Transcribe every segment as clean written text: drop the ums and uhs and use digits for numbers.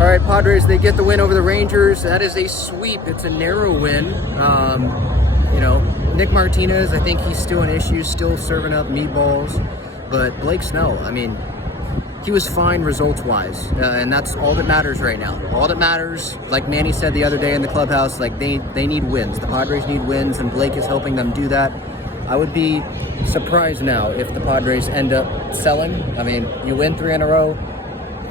All right, Padres, they get the win over the Rangers. That is a sweep. It's a narrow win. You know, Nick Martinez, I think he's still an issue, still serving up meatballs. But Blake Snell, I mean, he was fine results-wise, and that's all that matters right now. All that matters, like Manny said the other day in the clubhouse, like they need wins. The Padres need wins, and Blake is helping them do that. I would be surprised now if the Padres end up selling. I mean, you win 3 in a row.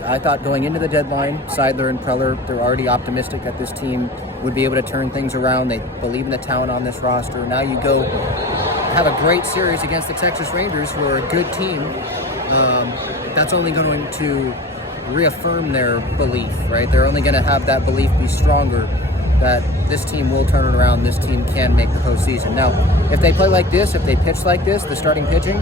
I thought going into the deadline, Seidler and Preller, they're already optimistic that this team would be able to turn things around. They believe in the talent on this roster. Now you go have a great series against the Texas Rangers, who are a good team. That's only going to reaffirm their belief, right? They're only going to have that belief be stronger that this team will turn it around, this team can make the postseason. Now, if they play like this, if they pitch like this, the starting pitching,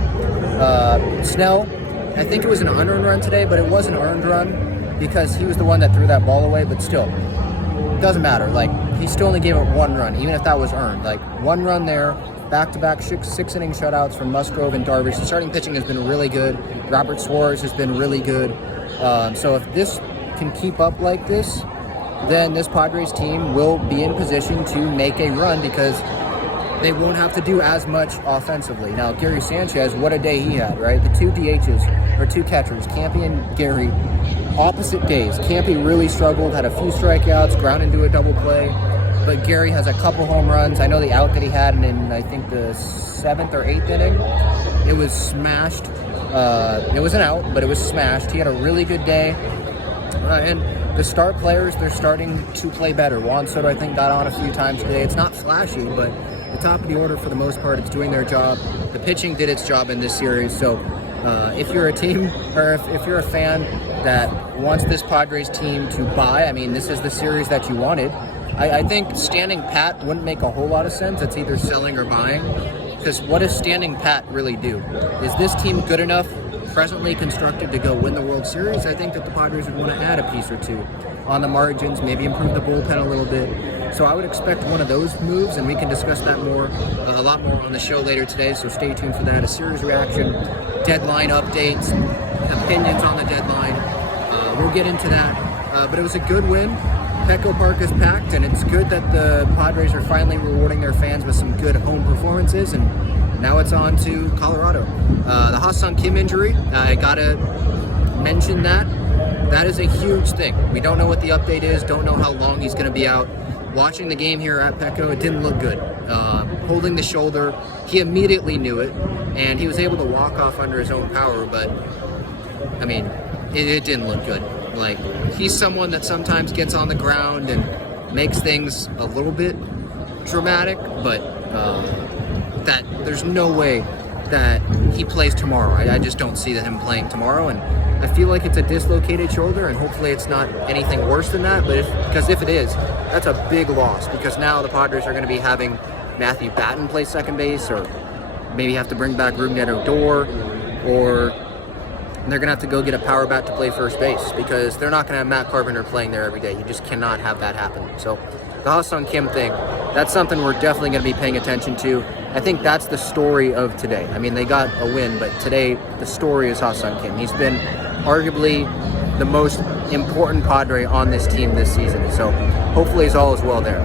Snell, I think it was an unearned run today, but it was an earned run because he was the one that threw that ball away, but still, it doesn't matter. Like, he still only gave it 1 run, even if that was earned. Like, 1 run there, back-to-back 6-inning shutouts from Musgrove and Darvish. The starting pitching has been really good. Robert Suarez has been really good. So if this can keep up like this, then this Padres team will be in position to make a run because they won't have to do as much offensively. Now, Gary Sanchez, what a day he had, right? The 2 DHs, or 2 catchers, Campy and Gary, opposite days. Campy really struggled, had a few strikeouts, ground into a double play, but Gary has a couple home runs. I know the out that he had in, I think, the 7th or 8th inning, it was smashed. It was an out, but it was smashed. He had a really good day. And the star players, they're starting to play better. Juan Soto, I think, got on a few times today. It's not flashy, but the top of the order, for the most part, it's doing their job. The pitching did its job in this series. So if you're a team, or if you're a fan that wants this Padres team to buy, I mean, this is the series that you wanted. I think standing pat wouldn't make a whole lot of sense. It's either selling or buying. Because what does standing pat really do? Is this team good enough, presently constructed, to go win the World Series? I think that the Padres would want to add a piece or two on the margins, maybe improve the bullpen a little bit. So I would expect one of those moves, and we can discuss that more, a lot more on the show later today, so stay tuned for that. A series reaction, deadline updates, opinions on the deadline. We'll get into that. But it was a good win. Petco Park is packed, and it's good that the Padres are finally rewarding their fans with some good home performances, and now it's on to Colorado. The Ha-Seong Kim injury, I gotta mention that. That is a huge thing. We don't know what the update is, don't know how long he's gonna be out. Watching the game here at Petco, it didn't look good. Holding the shoulder, he immediately knew it, and he was able to walk off under his own power, but, I mean, it didn't look good. Like, he's someone that sometimes gets on the ground and makes things a little bit dramatic, but that there's no way that he plays tomorrow. I just don't see him playing tomorrow, and I feel like it's a dislocated shoulder, and hopefully it's not anything worse than that, but because if it is, that's a big loss, because now the Padres are going to be having Matthew Batten play second base, or maybe have to bring back Rougned Odor, or they're going to have to go get a power bat to play first base, because they're not going to have Matt Carpenter playing there every day. You just cannot have that happen. So the Ha-Seong Kim thing, that's something we're definitely going to be paying attention to. I think that's the story of today. I mean, they got a win, but today the story is Ha-Seong Kim. He's been arguably the most important Padre on this team this season. So hopefully all is well there.